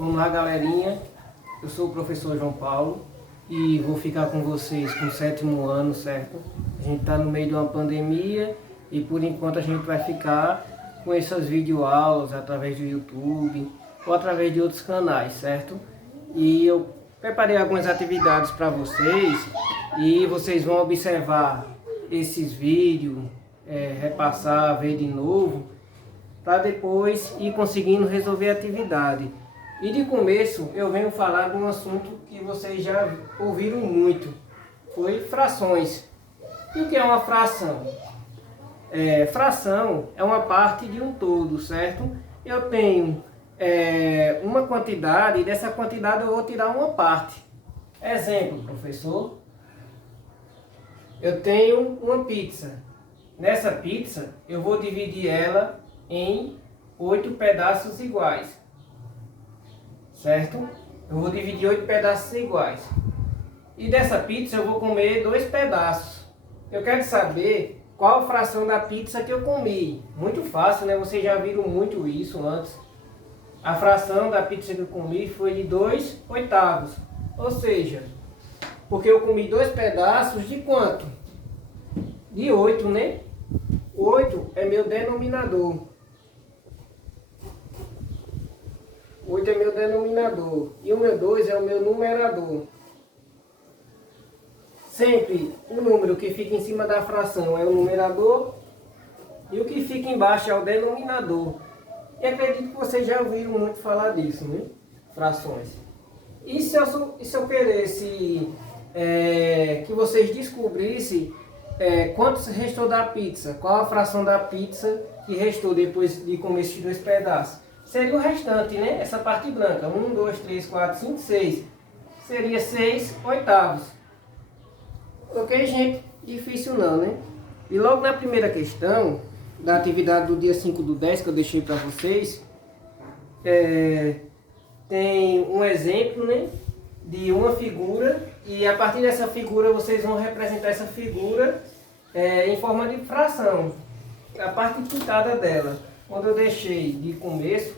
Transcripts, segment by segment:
Vamos lá, galerinha. Eu sou o professor João Paulo e vou ficar com vocês com o 7º ano, certo? A gente está no meio de uma pandemia e por enquanto a gente vai ficar com essas videoaulas através do YouTube ou através de outros canais, certo? E eu preparei algumas atividades para vocês e vocês vão observar esses vídeos, repassar, ver de novo, para depois ir conseguindo resolver a atividade. E de começo eu venho falar de um assunto que vocês já ouviram muito, foi frações. E o que é uma fração? Fração é uma parte de um todo, certo? Eu tenho uma quantidade e dessa quantidade eu vou tirar uma parte. Exemplo, professor. Eu tenho uma pizza. Nessa pizza eu vou dividir ela em 8 pedaços iguais. Certo? Eu vou dividir 8 pedaços iguais. E dessa pizza eu vou comer 2 pedaços. Eu quero saber qual fração da pizza que eu comi. Muito fácil, né? Vocês já viram muito isso antes. A fração da pizza que eu comi foi de 2/8. Ou seja, porque eu comi 2 pedaços de quanto? De 8, né? 8 é meu denominador. 8 é meu denominador. E o meu 2 é o meu numerador. Sempre o número que fica em cima da fração é o numerador. E o que fica embaixo é o denominador. E acredito que vocês já ouviram muito falar disso, né? Frações. E se eu queresse que vocês descobrissem quanto restou da pizza? Qual a fração da pizza que restou depois de comer esses 2 pedaços? Seria o restante, né? Essa parte branca. 1, 2, 3, 4, 5, 6. Seria 6/8. Ok, gente? Difícil não, né? E logo na primeira questão, da atividade do dia 5/10 que eu deixei para vocês, tem um exemplo, né? De uma figura. E a partir dessa figura vocês vão representar essa figura em forma de fração. A parte pintada dela. Quando eu deixei de começo,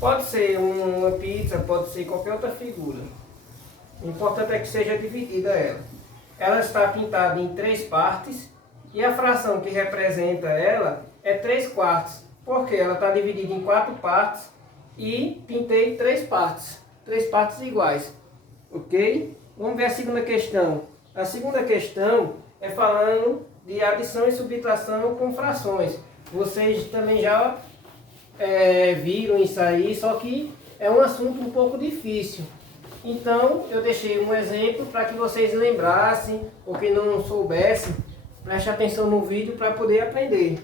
pode ser uma pizza, pode ser qualquer outra figura. O importante é que seja dividida ela. Ela está pintada em 3 partes e a fração que representa ela é 3/4. Porque ela está dividida em 4 partes e pintei 3 partes. 3 partes iguais. Ok? Vamos ver a segunda questão. A segunda questão é falando de adição e subtração com frações. Vocês também já viram isso aí, só que é um assunto um pouco difícil. Então, eu deixei um exemplo para que vocês lembrassem, ou que não soubessem, preste atenção no vídeo para poder aprender.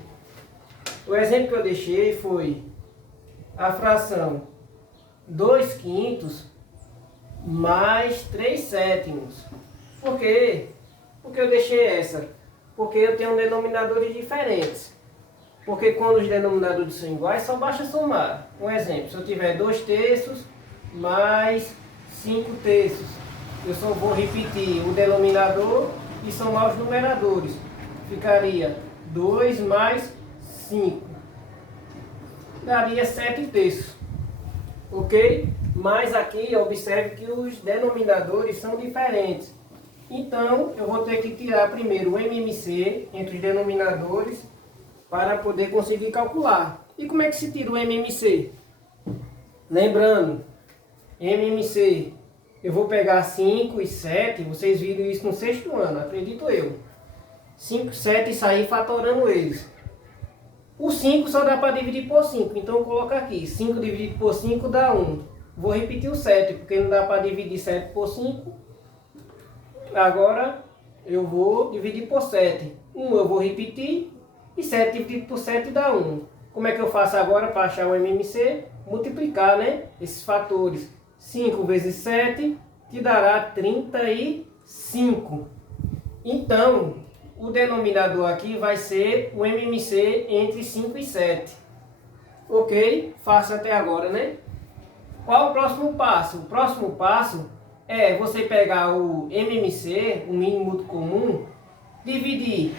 O exemplo que eu deixei foi a fração 2/5 mais 3/7. Por quê? Porque eu deixei essa? Porque eu tenho denominadores diferentes. Porque quando os denominadores são iguais, só basta somar. Um exemplo, se eu tiver 2/3 mais 5/3, eu só vou repetir o denominador e somar os numeradores. Ficaria 2 mais 5. Daria 7/3. Ok? Mas aqui, observe que os denominadores são diferentes. Então, eu vou ter que tirar primeiro o MMC entre os denominadores para poder conseguir calcular. E como é que se tira o MMC? Lembrando, MMC, eu vou pegar 5 e 7, vocês viram isso no 6º ano, acredito eu. 5 e 7 e sair fatorando eles. O 5 só dá para dividir por 5, então eu coloco aqui, 5 dividido por 5 dá 1. Vou repetir o 7, porque não dá para dividir 7 por 5. Agora eu vou dividir por 7. 1 eu vou repetir. E 7 dividido por 7 dá 1. Como é que eu faço agora para achar o MMC? Multiplicar, né? Esses fatores. 5 vezes 7 te dará 35. Então, o denominador aqui vai ser o MMC entre 5 e 7. Ok? Fácil até agora, né? Qual o próximo passo? O próximo passo é você pegar o MMC, o mínimo múltiplo comum, dividir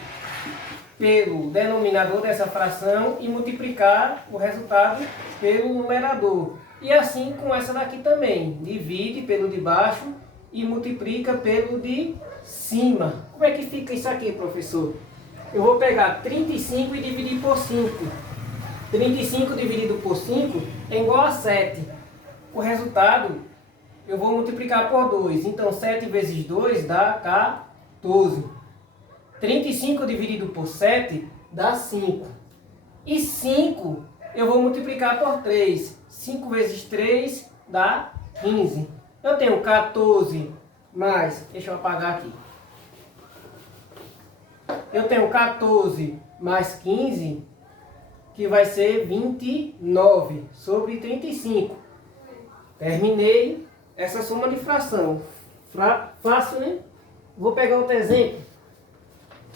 pelo denominador dessa fração e multiplicar o resultado pelo numerador. E assim com essa daqui também. Divide pelo de baixo e multiplica pelo de cima. Como é que fica isso aqui, professor? Eu vou pegar 35 e dividir por 5. 35 dividido por 5 é igual a 7. O resultado eu vou multiplicar por 2. Então 7 vezes 2 dá 14. 35 dividido por 7 dá 5. E 5 eu vou multiplicar por 3. 5 vezes 3 dá 15. Eu tenho 14 mais... Deixa eu apagar aqui. Eu tenho 14 mais 15, que vai ser 29 sobre 35. Terminei essa soma de fração. Fácil, né? Vou pegar outro exemplo.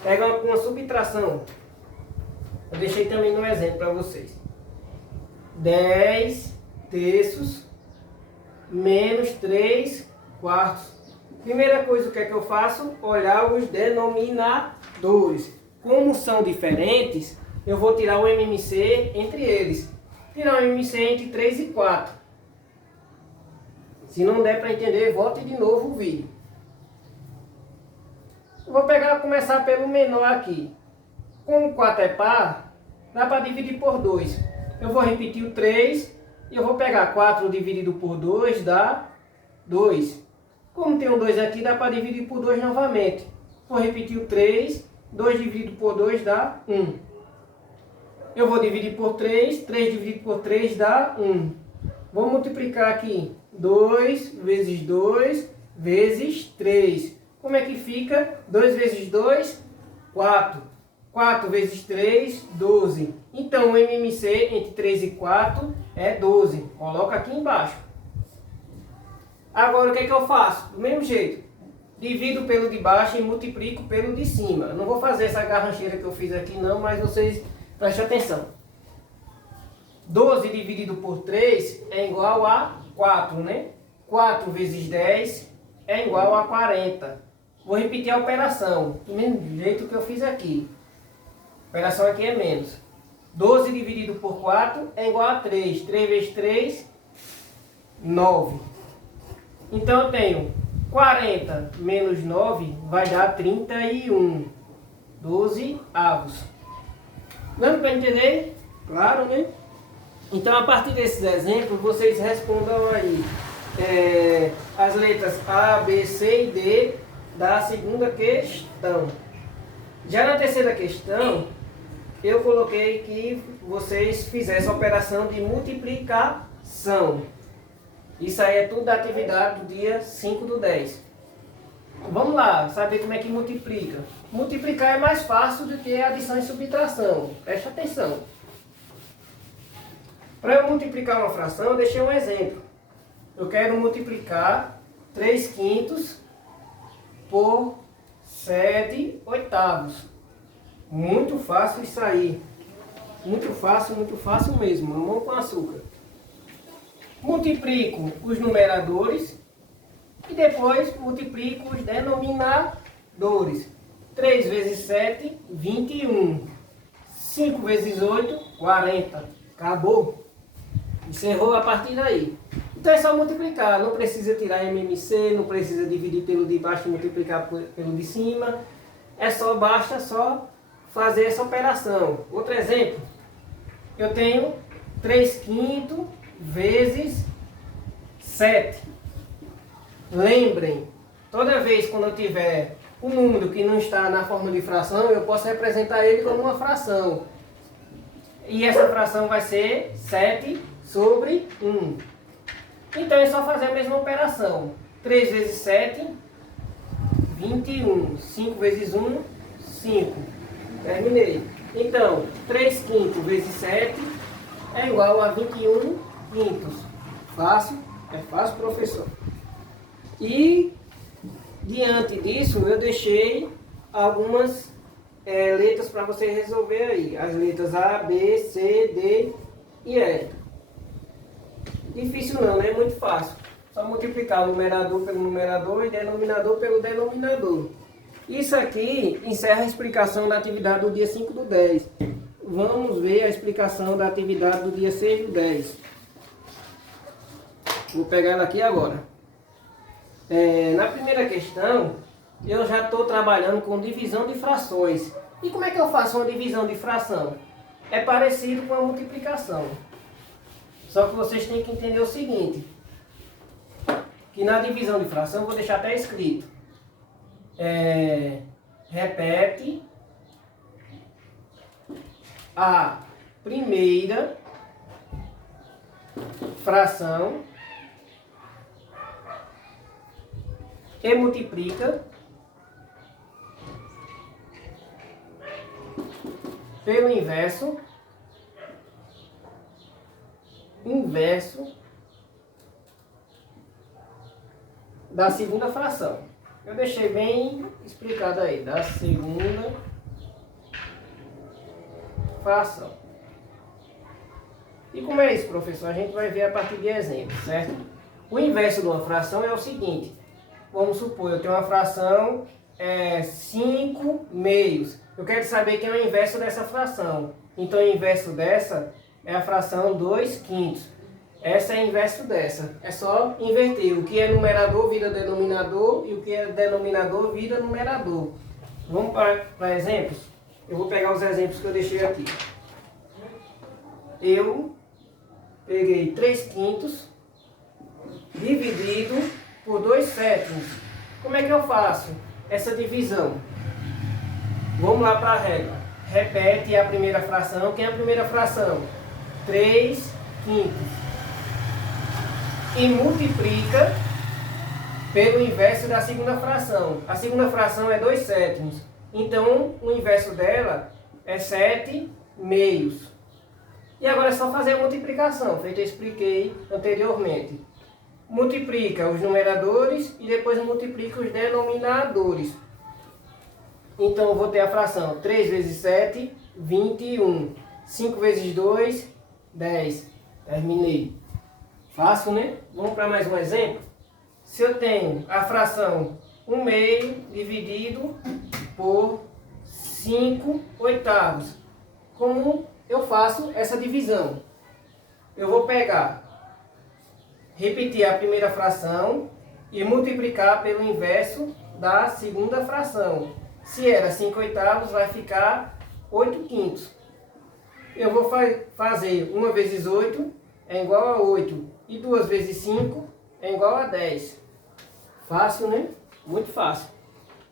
Pega uma subtração. Eu deixei também no exemplo para vocês. 10 terços menos 3 quartos. Primeira coisa, o que é que eu faço? Olhar os denominadores. Como são diferentes, eu vou tirar o MMC entre eles. Tirar o MMC entre 3 e 4. Se não der para entender, volte de novo o vídeo. Vou começar pelo menor aqui. Como 4 é par, dá para dividir por 2. Eu vou repetir o 3 e eu vou pegar 4 dividido por 2 dá 2. Como tem um 2 aqui, dá para dividir por 2 novamente. Vou repetir o 3. 2 dividido por 2 dá 1. Eu vou dividir por 3. 3 dividido por 3 dá 1. Vou multiplicar aqui. 2 vezes 2 vezes 3. Como é que fica? 2 vezes 2, 4. 4 vezes 3, 12. Então o MMC entre 3 e 4 é 12. Coloca aqui embaixo. Agora o que é que eu faço? Do mesmo jeito. Divido pelo de baixo e multiplico pelo de cima. Eu não vou fazer essa garrancheira que eu fiz aqui não, mas vocês prestem atenção. 12 dividido por 3 é igual a 4, né? 4 vezes 10 é igual a 40. Vou repetir a operação, do mesmo jeito que eu fiz aqui. A operação aqui é menos. 12 dividido por 4 é igual a 3. 3 vezes 3, 9. Então eu tenho 40 menos 9 vai dar 31. 12 avos. Dando para entender? Claro, né? Então a partir desses exemplos vocês respondam aí as letras A, B, C e D da segunda questão. Já na terceira questão eu coloquei que vocês fizessem a operação de multiplicação. Isso aí é tudo da atividade do dia 5/10. Vamos lá, saber como é que multiplica. Multiplicar é mais fácil do que adição e subtração. Preste atenção. Para eu multiplicar uma fração, eu deixei um exemplo. Eu quero multiplicar 3 quintos por 7 oitavos. Muito fácil isso aí. Muito fácil mesmo. Mamão com açúcar. Multiplico os numeradores e depois multiplico os denominadores. 3 vezes 7, 21. 5 vezes 8, 40. Acabou. Encerrou a partir daí. Então é só multiplicar. Não precisa tirar MMC, não precisa dividir pelo de baixo e multiplicar pelo de cima. Basta só fazer essa operação. Outro exemplo. Eu tenho 3 quintos vezes 7. Lembrem, toda vez quando eu tiver um número que não está na forma de fração, eu posso representar ele como uma fração. E essa fração vai ser 7 sobre 1. Então é só fazer a mesma operação. 3 vezes 7, 21. 5 vezes 1, 5. Terminei. Então, 3 quintos vezes 7 é igual a 21 quintos. Fácil? É fácil, professor. E, diante disso, eu deixei algumas letras para você resolver aí. As letras A, B, C, D e E. Difícil não, né? É muito fácil. Só multiplicar o numerador pelo numerador e denominador pelo denominador. Isso aqui encerra a explicação da atividade do dia 5/10. Vamos ver a explicação da atividade do dia 6/10. Vou pegar ela aqui agora. Na primeira questão, eu já estou trabalhando com divisão de frações. E como é que eu faço uma divisão de fração? É parecido com a multiplicação. Só que vocês têm que entender o seguinte, que na divisão de fração, vou deixar até escrito, repete a primeira fração e multiplica pelo inverso da segunda fração. Eu deixei bem explicado aí, da segunda fração. E como é isso, professor? A gente vai ver a partir de exemplos, certo? O inverso de uma fração é o seguinte. Vamos supor, eu tenho uma fração 5 meios. Eu quero saber quem é o inverso dessa fração. Então, o inverso dessa é a fração 2/5. Essa é o inverso dessa. É só inverter. O que é numerador vira denominador e o que é denominador vira numerador. Vamos para exemplos? Eu vou pegar os exemplos que eu deixei aqui. Eu peguei 3/5 dividido por 2/7. Como é que eu faço essa divisão? Vamos lá para a regra. Repete a primeira fração. Quem é a primeira fração? 3/5. E multiplica pelo inverso da segunda fração. A segunda fração é 2/7. Então, o inverso dela é 7/2. E agora é só fazer a multiplicação, feito eu expliquei anteriormente. Multiplica os numeradores e depois multiplica os denominadores. Então, eu vou ter a fração 3 vezes 7, 21. 5 vezes 2, 10. Terminei. Fácil, né? Vamos para mais um exemplo? Se eu tenho a fração 1/2 dividido por 5/8. Como eu faço essa divisão? Eu vou repetir a primeira fração e multiplicar pelo inverso da segunda fração. Se era 5/8, vai ficar 8/5. Eu vou fazer 1 vezes 8 é igual a 8. E 2 vezes 5 é igual a 10. Fácil, né? Muito fácil.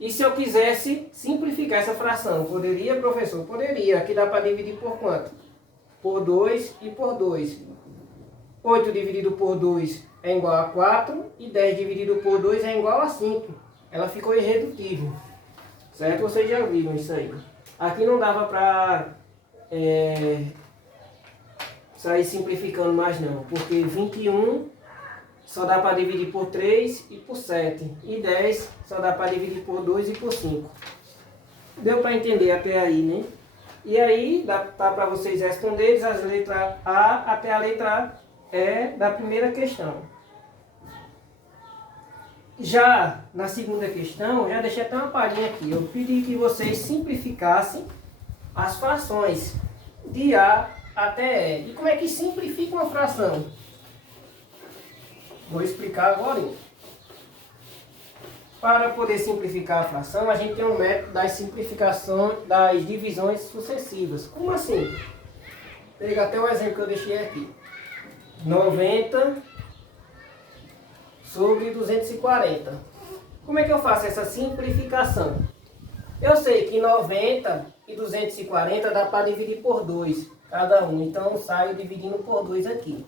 E se eu quisesse simplificar essa fração? Poderia, professor? Poderia. Aqui dá para dividir por quanto? Por 2 e por 2. 8 dividido por 2 é igual a 4. E 10 dividido por 2 é igual a 5. Ela ficou irredutível. Certo? Vocês já viram isso aí. Aqui não dava para sair simplificando mais não. Porque 21 só dá para dividir por 3 e por 7. E 10 só dá para dividir por 2 e por 5. Deu para entender até aí, né? E aí dá para vocês responderem as letras A até a letra E da primeira questão. Já na segunda questão, já deixei até uma palhinha aqui. Eu pedi que vocês simplificassem as frações de A até E. E como é que simplifica uma fração? Vou explicar agora. Para poder simplificar a fração, a gente tem um método das simplificações, das divisões sucessivas. Como assim? Vou pegar até o exemplo que eu deixei aqui. 90 sobre 240. Como é que eu faço essa simplificação? Eu sei que 90 e 240 dá para dividir por 2 cada um. Então eu saio dividindo por 2 aqui.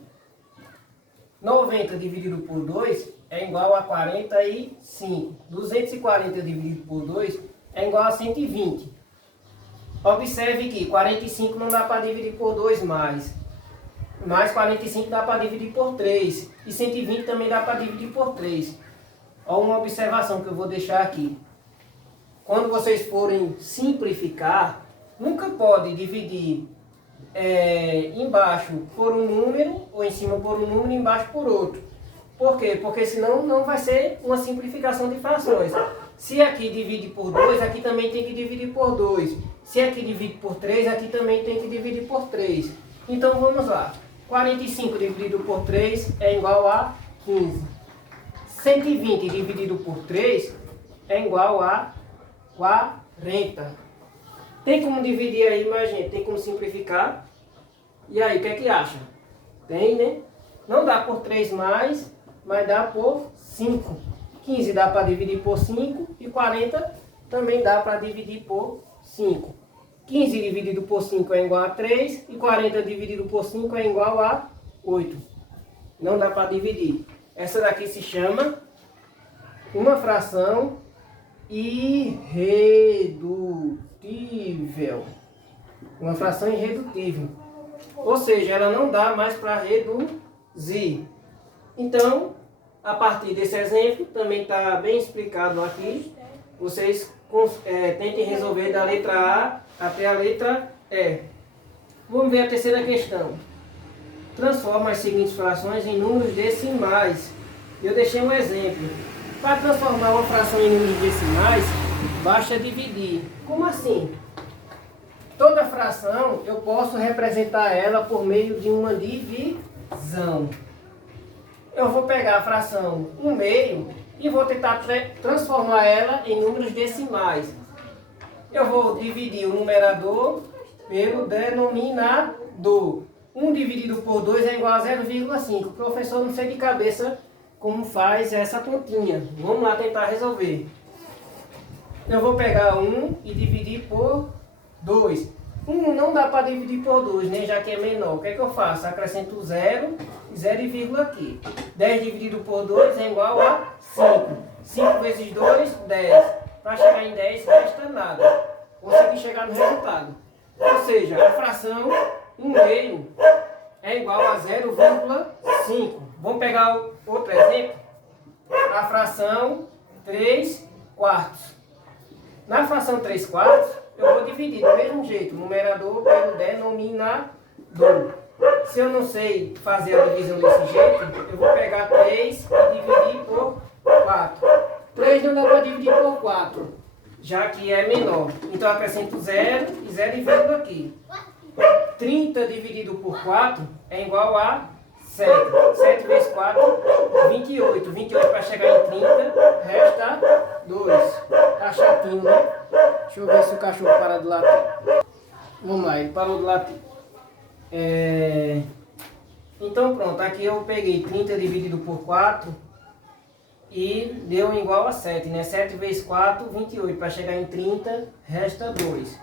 90 dividido por 2 é igual a 45. 240 dividido por 2 é igual a 120. Observe que 45 não dá para dividir por 2 mais. Mais 45 dá para dividir por 3. E 120 também dá para dividir por 3. Olha uma observação que eu vou deixar aqui. Quando vocês forem simplificar, nunca pode dividir embaixo por um número, ou em cima por um número e embaixo por outro. Por quê? Porque senão não vai ser uma simplificação de frações. Se aqui divide por 2, aqui também tem que dividir por 2. Se aqui divide por 3, aqui também tem que dividir por 3. Então vamos lá. 45 dividido por 3 é igual a 15. 120 dividido por 3 é igual a 40. Tem como dividir aí, mas gente, tem como simplificar? E aí, o que é que acha? Tem, né? Não dá por 3 mais, mas dá por 5. 15 dá para dividir por 5 e 40 também dá para dividir por 5. 15 dividido por 5 é igual a 3 e 40 dividido por 5 é igual a 8. Não dá para dividir. Essa daqui se chama uma fração irredutível. Uma fração irredutível. Ou seja, ela não dá mais para reduzir. Então, a partir desse exemplo, também está bem explicado aqui. Vocês tentem resolver da letra A até a letra E. Vamos ver a terceira questão. Transforma as seguintes frações em números decimais. Eu deixei um exemplo. Para transformar uma fração em números decimais, basta dividir. Como assim? Toda fração eu posso representar ela por meio de uma divisão. Eu vou pegar a fração 1/2 e vou tentar transformar ela em números decimais. Eu vou dividir o numerador pelo denominador. 1 dividido por 2 é igual a 0,5. Professor, não sei de cabeça como faz essa continha. Vamos lá tentar resolver. Eu vou pegar 1 e dividir por 2. 1 não dá para dividir por 2, né? Já que é menor. O que é que eu faço? Acrescento 0 e 0, aqui. 10 dividido por 2 é igual a 5. 5 vezes 2, 10. Para chegar em 10, resta nada. Consegui chegar no resultado. Ou seja, a fração 1/2 é igual a 0,5. Vamos pegar outro exemplo? A fração 3/4. Na fração 3/4, eu vou dividir do mesmo jeito, o numerador pelo denominador. Se eu não sei fazer a divisão desse jeito, eu vou pegar 3 e dividir por 4. 3 não dá para dividir por 4, já que é menor. Então eu acrescento 0 e 0, aqui. 30 dividido por 4 é igual a 7. 7 vezes 4, 28. 28 para chegar em 30, resta 2. Tá chatinho, né? Deixa eu ver se o cachorro para de latir. Vamos lá, ele parou de latir. Então pronto, aqui eu peguei 30 dividido por 4 e deu igual a 7, né? 7 vezes 4, 28. Para chegar em 30, resta 2.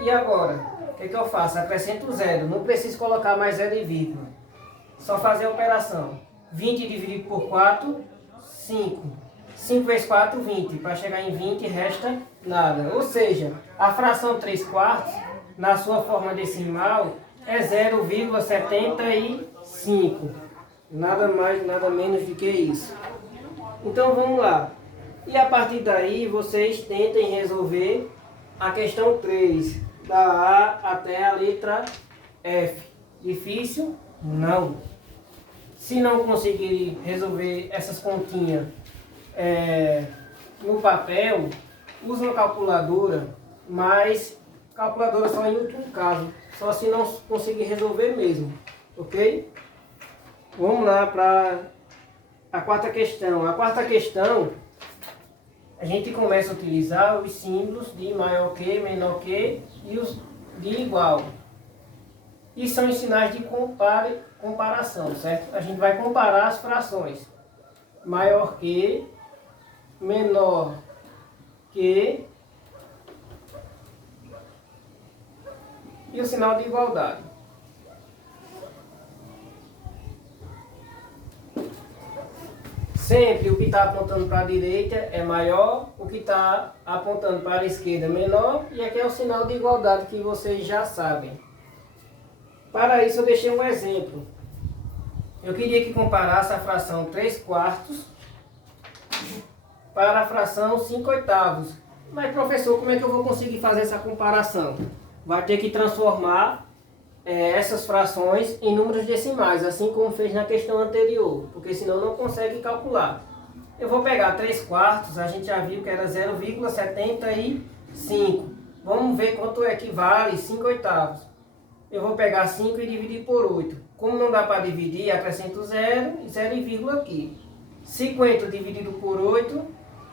E agora, o que eu faço? Acrescento 0. Não preciso colocar mais 0 e vírgula. Só fazer a operação. 20 dividido por 4, 5. 5 vezes 4, 20. Para chegar em 20, resta nada. Ou seja, a fração 3/4, na sua forma decimal, é 0,75. Nada mais, nada menos do que isso. Então vamos lá. E a partir daí, vocês tentem resolver a questão 3, da A até a letra F. Difícil? Não. Se não conseguir resolver essas continhas no papel, use uma calculadora, mas calculadora só em último caso, só se não conseguir resolver mesmo, ok? Vamos lá para a quarta questão. A quarta questão, a gente começa a utilizar os símbolos de maior que, menor que e os de igual. E são os sinais de comparação, certo? A gente vai comparar as frações. Maior que, menor que e o sinal de igualdade. Sempre o que está apontando para a direita é maior, o que está apontando para a esquerda é menor, e aqui é o sinal de igualdade que vocês já sabem. Para isso eu deixei um exemplo. Eu queria que comparasse a fração 3/4 para a fração 5/8. Mas professor, como é que eu vou conseguir fazer essa comparação? Vai ter que transformar essas frações em números decimais, assim como fez na questão anterior, porque senão não consegue calcular. Eu vou pegar 3 quartos, a gente já viu que era 0,75. Vamos ver quanto equivale 5 oitavos. Eu vou pegar 5 e dividir por 8. Como não dá para dividir, acrescento 0 e 0, aqui. 50 dividido por 8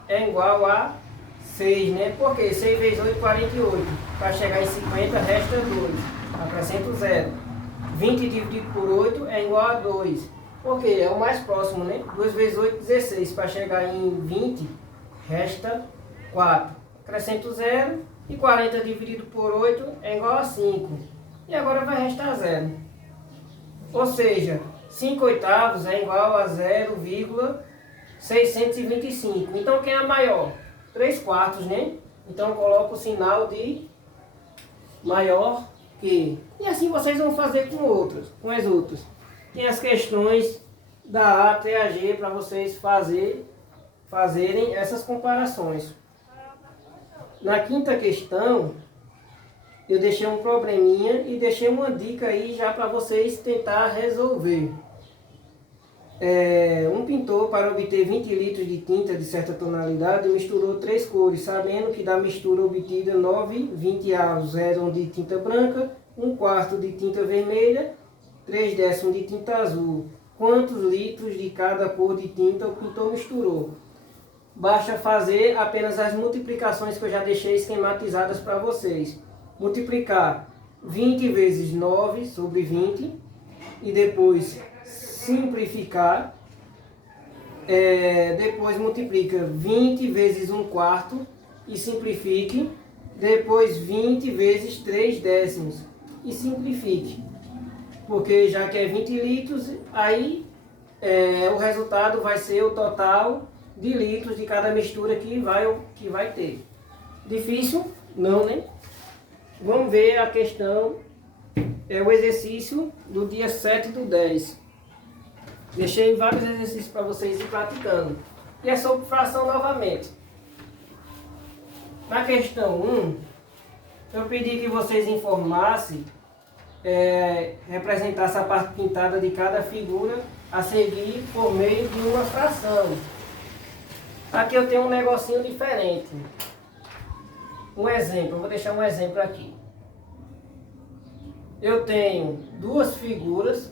é igual a 6, né? Porque 6 vezes 8, 48. Para chegar em 50, resta 2. Acrescento 0. 20 dividido por 8 é igual a 2. Porque é o mais próximo, né? 2 vezes 8, 16. Para chegar em 20, resta 4. Acrescento 0. E 40 dividido por 8 é igual a 5. E agora vai restar 0. Ou seja, 5 oitavos é igual a 0,625. Então quem é a maior? 3 quartos, né? Então eu coloco o sinal de maior que. E assim vocês vão fazer com as outras. Tem as questões da A até a G para vocês fazerem essas comparações. Na quinta questão, eu deixei um probleminha e deixei uma dica aí já para vocês tentar resolver. Um pintor, para obter 20 litros de tinta de certa tonalidade, misturou 3 cores, sabendo que da mistura obtida 9/20 eram de tinta branca, 1/4 de tinta vermelha, 3/10 de tinta azul. Quantos litros de cada cor de tinta o pintor misturou? Basta fazer apenas as multiplicações que eu já deixei esquematizadas para vocês. Multiplicar 20 vezes 9 sobre 20 e depois simplificar. Depois multiplica 20 vezes 1/4 e simplifique. Depois 20 vezes 3/10 e simplifique. Porque já que é 20 litros, aí o resultado vai ser o total de litros de cada mistura que vai ter. Difícil? Não, né? Vamos ver a questão, o exercício do dia 7/10. Deixei vários exercícios para vocês ir praticando. E é sobre fração novamente. Na questão 1, eu pedi que vocês informassem, representassem a parte pintada de cada figura a seguir por meio de uma fração. Aqui eu tenho um negocinho diferente. Um exemplo, eu vou deixar um exemplo aqui. Eu tenho 2 figuras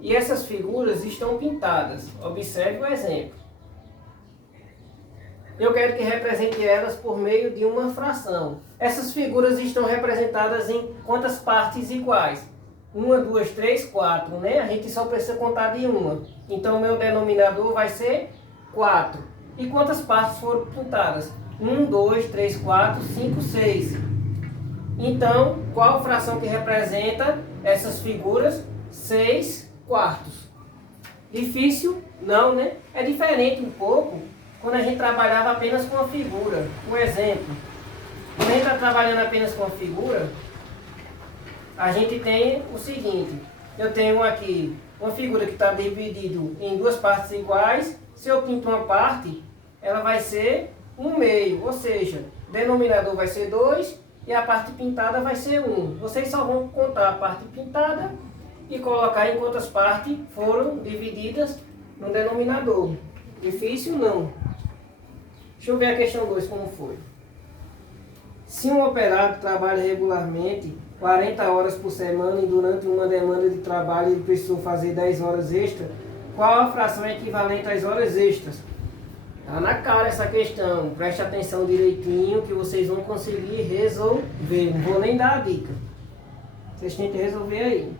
e essas figuras estão pintadas. Observe o exemplo. Eu quero que represente elas por meio de uma fração. Essas figuras estão representadas em quantas partes iguais? 1, 2, 3, 4, né? A gente só precisa contar de uma. Então o meu denominador vai ser 4. E quantas partes foram pintadas? 1, 2, 3, 4, 5, 6. Então, qual fração que representa essas figuras? 6/4. Difícil? Não, né? É diferente um pouco quando a gente trabalhava apenas com a figura. Um exemplo. Quando a gente está trabalhando apenas com a figura, a gente tem o seguinte. Eu tenho aqui uma figura que está dividida em 2 partes iguais. Se eu pinto uma parte, ela vai ser 1/2. Ou seja, o denominador vai ser 2 e a parte pintada vai ser 1. Vocês só vão contar a parte pintada e colocar em quantas partes foram divididas no denominador. Difícil? Não. Deixa eu ver a questão 2 como foi. Se um operário trabalha regularmente 40 horas por semana e durante uma demanda de trabalho ele precisou fazer 10 horas extras, qual a fração é equivalente às horas extras? Está na cara essa questão. Preste atenção direitinho que vocês vão conseguir resolver. Não vou nem dar a dica. Vocês têm que resolver aí.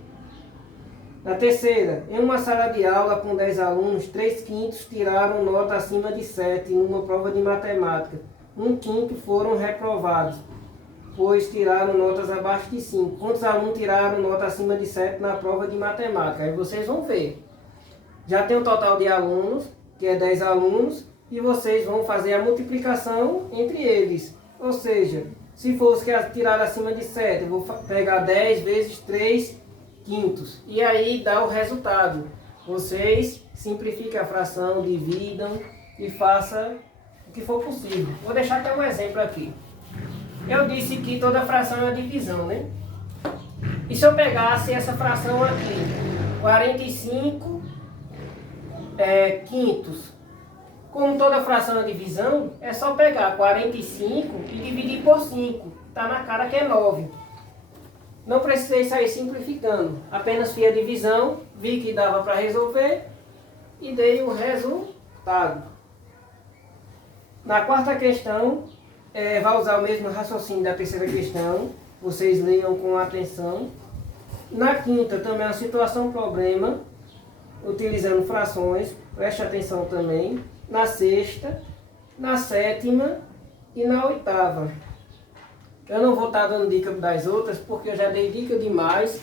Na terceira, em uma sala de aula com 10 alunos, 3/5 tiraram nota acima de 7 em uma prova de matemática. 1/5 foram reprovados, pois tiraram notas abaixo de 5. Quantos alunos tiraram nota acima de 7 na prova de matemática? Aí vocês vão ver. Já tem o total de alunos, que é 10 alunos, e vocês vão fazer a multiplicação entre eles. Ou seja, se for os que tiraram acima de 7, eu vou pegar 10 vezes 3/5. E aí dá o resultado. Vocês simplifiquem a fração, dividam e façam o que for possível. Vou deixar até um exemplo aqui. Eu disse que toda fração é uma divisão, né? E se eu pegasse essa fração aqui, 45 quintos. Como toda fração é divisão, é só pegar 45 e dividir por 5. Está na cara que é 9. Não precisei sair simplificando. Apenas fiz a divisão, vi que dava para resolver e dei o resultado. Na quarta questão, vai usar o mesmo raciocínio da terceira questão. Vocês leiam com atenção. Na quinta, também é uma situação-problema, utilizando frações. Preste atenção também. Na sexta, na sétima e na oitava. Eu não vou estar dando dica das outras, porque eu já dei dica demais.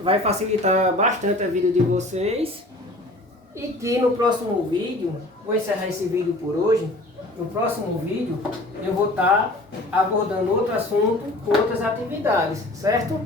Vai facilitar bastante a vida de vocês. E que no próximo vídeo, vou encerrar esse vídeo por hoje. No próximo vídeo, eu vou estar abordando outro assunto com outras atividades, certo?